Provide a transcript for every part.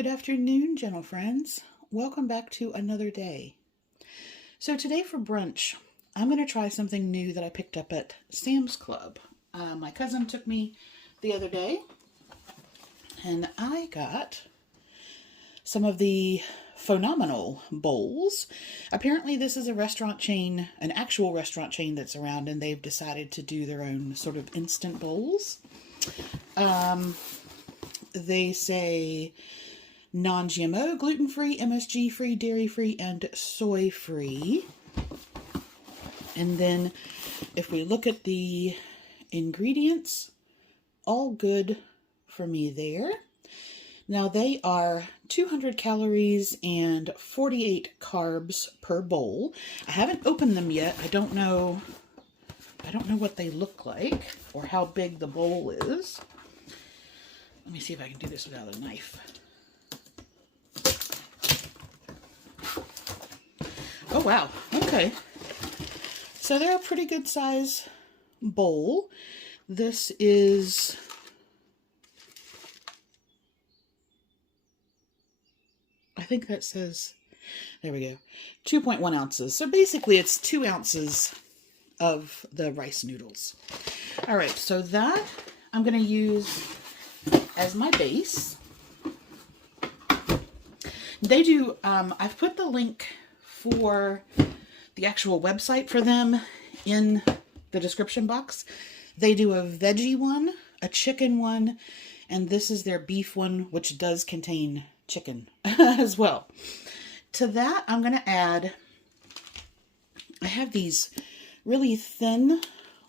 Good afternoon, gentle friends. Welcome back to another day. So today for brunch, I'm going to try something new that I picked up at Sam's Club. My cousin took me the other day, and I got some of the Pho'nomenal bowls. Apparently this is a restaurant chain, an actual restaurant chain that's around, and they've decided to do their own sort of instant bowls. They say non-GMO, gluten-free, MSG-free, dairy-free, and soy-free. And then if we look at the ingredients, all good for me there. Now they are 200 calories and 48 carbs per bowl. I haven't opened them yet. I don't know what they look like or how big the bowl is. Let me see if I can do this without a knife. Oh, wow. Okay. So they're a pretty good size bowl. This is... I think that says... There we go. 2.1 ounces. So basically it's 2 ounces of the rice noodles. All right. So that I'm going to use as my base. They do... I've put the link for the actual website for them in the description box. They do a veggie one, a chicken one, and this is their beef one, which does contain chicken as well. To that, I'm going to add, I have these really thin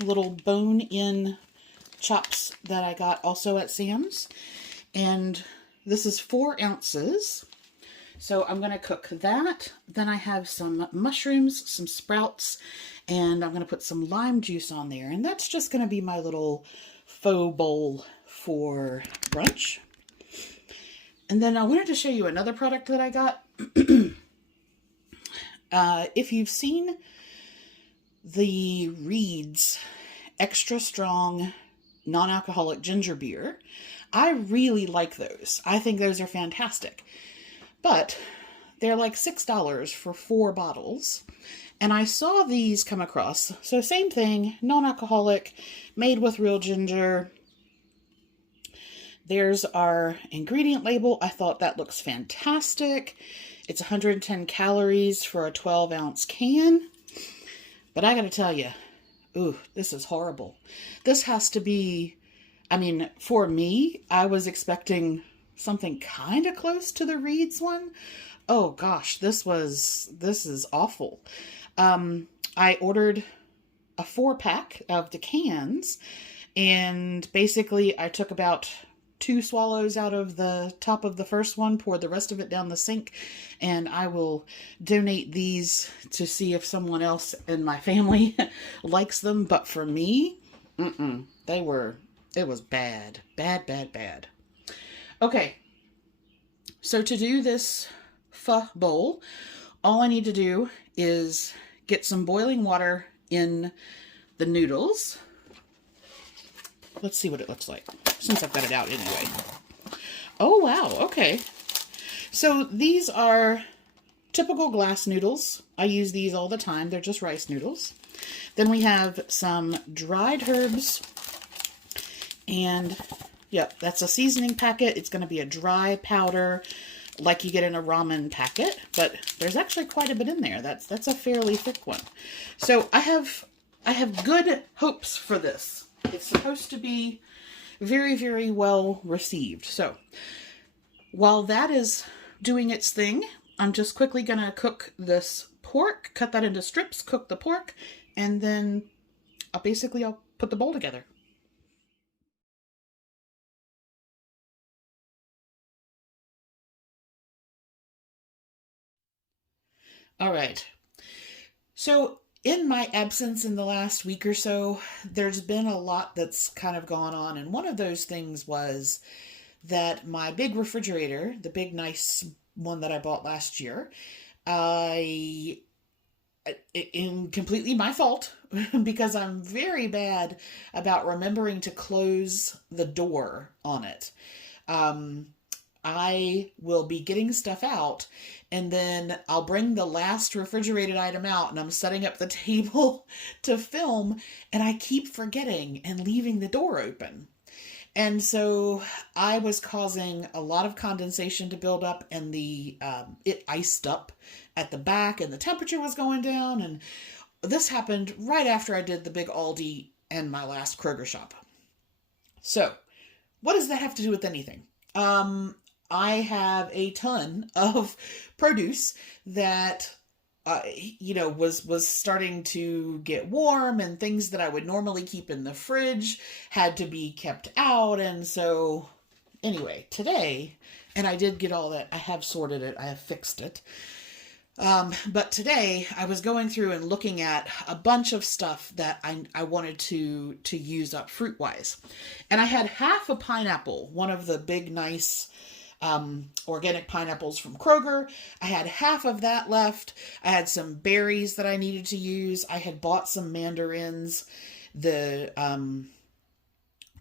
little bone-in chops that I got also at Sam's, and this is 4 ounces. So I'm going to cook that. Then I have some mushrooms, some sprouts, and I'm going to put some lime juice on there. And that's just going to be my little faux bowl for brunch. And then I wanted to show you another product that I got. If you've seen the Reed's extra strong non-alcoholic ginger beer, I really like those. I think those are fantastic. But they're like $6 for 4 bottles. And I saw these come across. So same thing, non-alcoholic, made with real ginger. There's our ingredient label. I thought that looks fantastic. It's 110 calories for a 12-ounce can. But I gotta tell you, ooh, this is horrible. This has to be, I mean, for me, I was expecting something kind of close to the Reed's one. Oh gosh, this is awful. I ordered a 4-pack of the cans, and basically I took about 2 swallows out of the top of the first one, poured the rest of it down the sink, and I will donate these to see if someone else in my family likes them. But for me, it was bad. Bad. Okay, so to do this pho bowl, all I need to do is get some boiling water in the noodles. Let's see what it looks like, since I've got it out anyway. Oh, wow, okay. So these are typical glass noodles. I use these all the time. They're just rice noodles. Then we have some dried herbs, and yep, that's a seasoning packet. It's going to be a dry powder like you get in a ramen packet, but there's actually quite a bit in there. That's a fairly thick one. So I have good hopes for this. It's supposed to be very, very well received. So while that is doing its thing, I'm just quickly going to cook this pork, cut that into strips, cook the pork, and then I'll put the bowl together. All right. So in my absence in the last week or so, there's been a lot that's kind of gone on. And one of those things was that my big refrigerator, the big nice one that I bought last year, completely my fault because I'm very bad about remembering to close the door on it. I will be getting stuff out, and then I'll bring the last refrigerated item out, and I'm setting up the table to film, and I keep forgetting and leaving the door open. And so I was causing a lot of condensation to build up, and it iced up at the back, and the temperature was going down. And this happened right after I did the big Aldi and my last Kroger shop. So what does that have to do with anything? I have a ton of produce that was starting to get warm, and things that I would normally keep in the fridge had to be kept out. And so anyway, today, and I did get all that, I have sorted it, I have fixed it. But today I was going through and looking at a bunch of stuff that I wanted to use up fruit wise. And I had half a pineapple, one of the big, nice, organic pineapples from Kroger. I had half of that left. I had some berries that I needed to use. I had bought some mandarins. The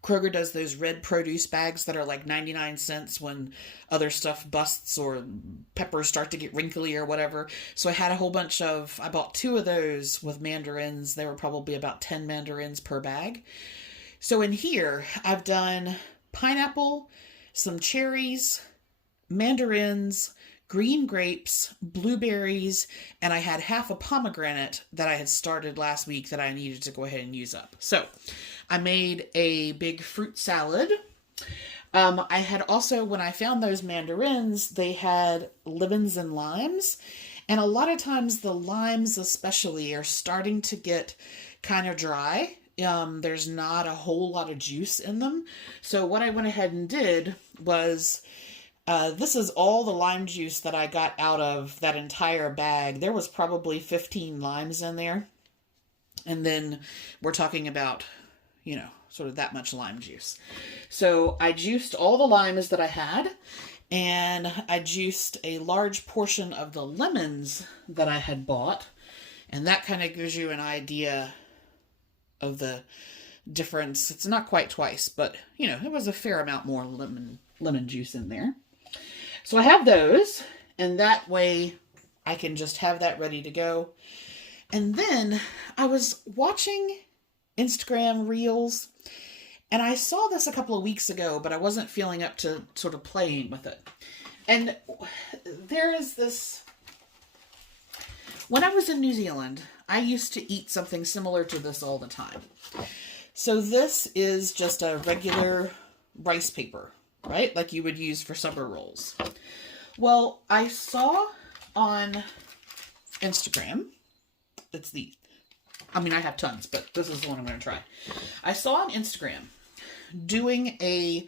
Kroger does those red produce bags that are like 99 cents when other stuff busts or peppers start to get wrinkly or whatever. So I had a whole bunch I bought 2 of those with mandarins. They were probably about 10 mandarins per bag. So in here, I've done pineapple, some cherries, mandarins, green grapes, blueberries, and I had half a pomegranate that I had started last week that I needed to go ahead and use up. So I made a big fruit salad. I had also, when I found those mandarins, they had lemons and limes. And a lot of times the limes especially are starting to get kind of dry. There's not a whole lot of juice in them. So what I went ahead and did was, this is all the lime juice that I got out of that entire bag. There was probably 15 limes in there. And then we're talking about, sort of that much lime juice. So I juiced all the limes that I had, and I juiced a large portion of the lemons that I had bought. And that kind of gives you an idea of the difference. It's not quite twice, but it was a fair amount more lemon juice in there. So I have those, and that way I can just have that ready to go. And then I was watching Instagram Reels, and I saw this a couple of weeks ago, but I wasn't feeling up to sort of playing with it. And there is this, when I was in New Zealand, I used to eat something similar to this all the time. So this is just a regular rice paper, right? Like you would use for supper rolls. Well, I saw on Instagram, I have tons, but this is the one I'm going to try. I saw on Instagram doing a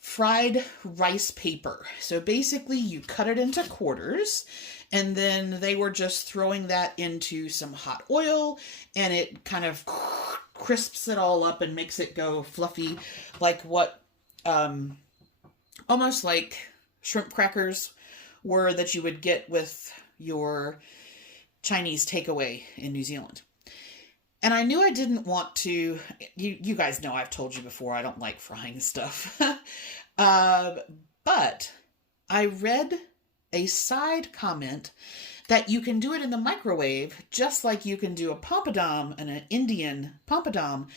fried rice paper. So basically you cut it into quarters, and then they were just throwing that into some hot oil, and it kind of crisps it all up and makes it go fluffy, like what, almost like shrimp crackers were that you would get with your Chinese takeaway in New Zealand. And I knew I didn't want to, you guys know I've told you before, I don't like frying stuff. But I read a side comment that you can do it in the microwave, just like you can do a papadum and an Indian papadum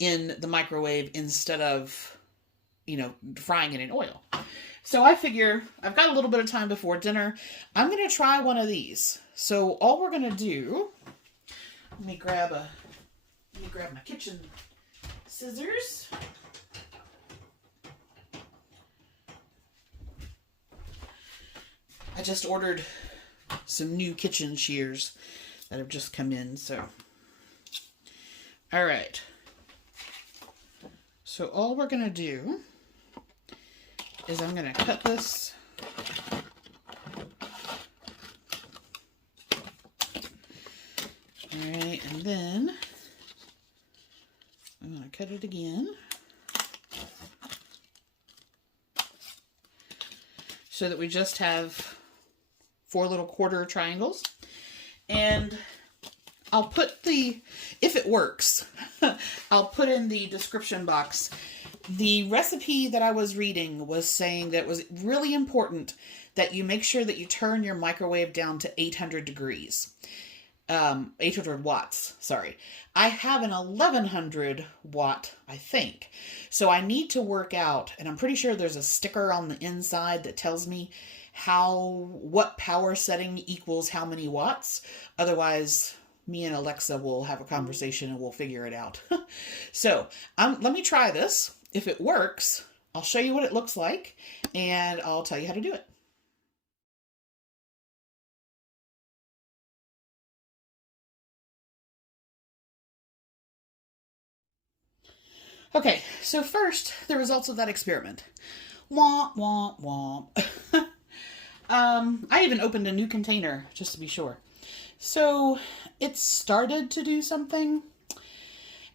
in the microwave instead of, frying it in oil. So I figure I've got a little bit of time before dinner. I'm going to try one of these. So all we're going to do, let me grab my kitchen scissors. I just ordered some new kitchen shears that have just come in, so. All right. So all we're going to do is I'm going to cut this. All right, and then I'm going to cut it again. So that we just have 4 little quarter triangles. And I'll put if it works, I'll put in the description box The recipe that I was reading was saying that it was really important that you make sure that you turn your microwave down to 800 degrees. 800 watts, sorry. I have an 1100 watt, I think. So I need to work out, and I'm pretty sure there's a sticker on the inside that tells me what power setting equals how many watts. Otherwise, me and Alexa will have a conversation and we'll figure it out. So let me try this. If it works, I'll show you what it looks like and I'll tell you how to do it. Okay, so first, the results of that experiment. Womp, womp, womp. I even opened a new container just to be sure. So it started to do something,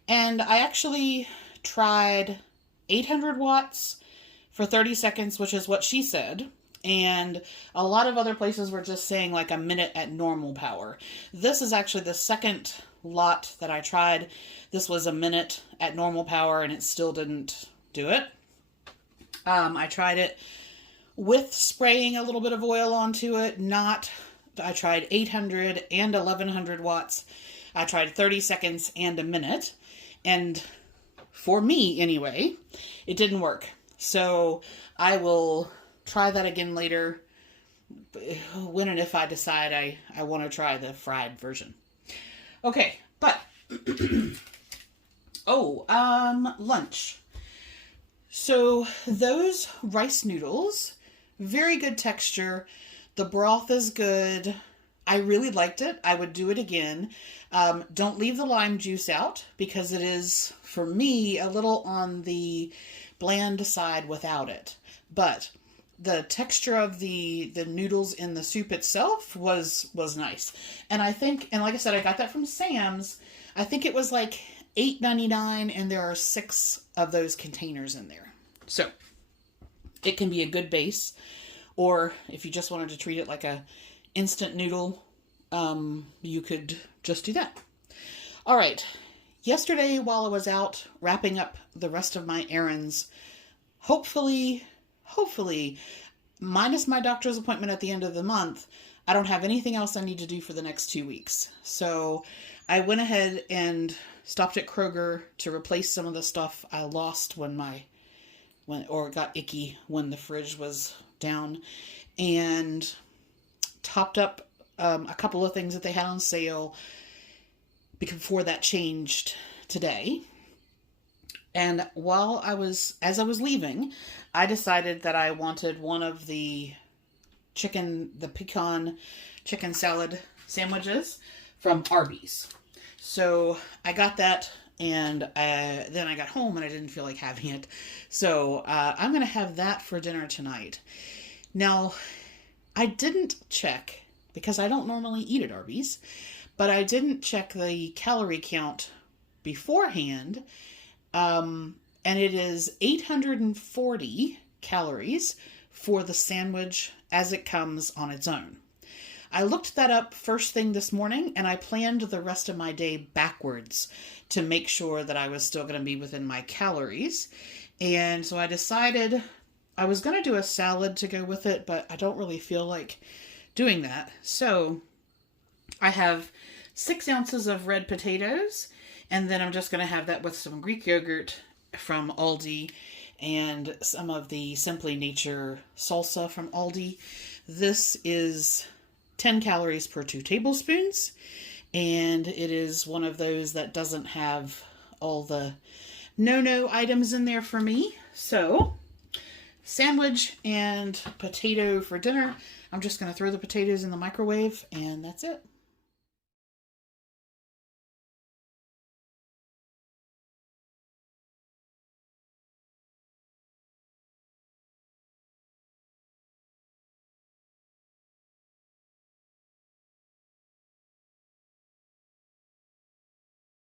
and I actually tried 800 watts for 30 seconds, which is what she said. And a lot of other places were just saying like a minute at normal power. This is actually the second lot that I tried. This was a minute at normal power and it still didn't do it. I tried it with spraying a little bit of oil onto it. I tried 800 and 1100 watts. I tried 30 seconds and a minute. And for me, anyway, it didn't work. So I will try that again later when and if I decide I want to try the fried version. Okay, but lunch. So those rice noodles, very good texture. The broth is good. I really liked it. I would do it again. Don't leave the lime juice out because it is, for me, a little on the bland side without it. But the texture of the noodles in the soup itself was nice. And I think, and like I said, I got that from Sam's. I think it was like $8.99 and there are 6 of those containers in there. So it can be a good base. Or if you just wanted to treat it like a instant noodle, you could just do that. All right. Yesterday, while I was out wrapping up the rest of my errands, hopefully, minus my doctor's appointment at the end of the month, I don't have anything else I need to do for the next 2 weeks. So I went ahead and stopped at Kroger to replace some of the stuff I lost or got icky when the fridge was down, and topped up a couple of things that they had on sale before that changed today. And as I was leaving, I decided that I wanted one of the pecan chicken salad sandwiches from ARBY'S. So I got that, and then I got home and I didn't feel like having it. So I'm going to have that for dinner tonight. Now, I didn't check, because I don't normally eat at ARBY'S, but I didn't check the calorie count beforehand. And it is 840 calories for the sandwich as it comes on its own. I looked that up first thing this morning, and I planned the rest of my day backwards to make sure that I was still going to be within my calories. And so I decided I was going to do a salad to go with it, but I don't really feel like doing that. So I have 6 ounces of red potatoes, and then I'm just going to have that with some Greek yogurt from Aldi and some of the Simply Nature salsa from Aldi. This is 10 calories per 2 tablespoons, and it is one of those that doesn't have all the no-no items in there for me. So, sandwich and potato for dinner. I'm just going to throw the potatoes in the microwave, and that's it.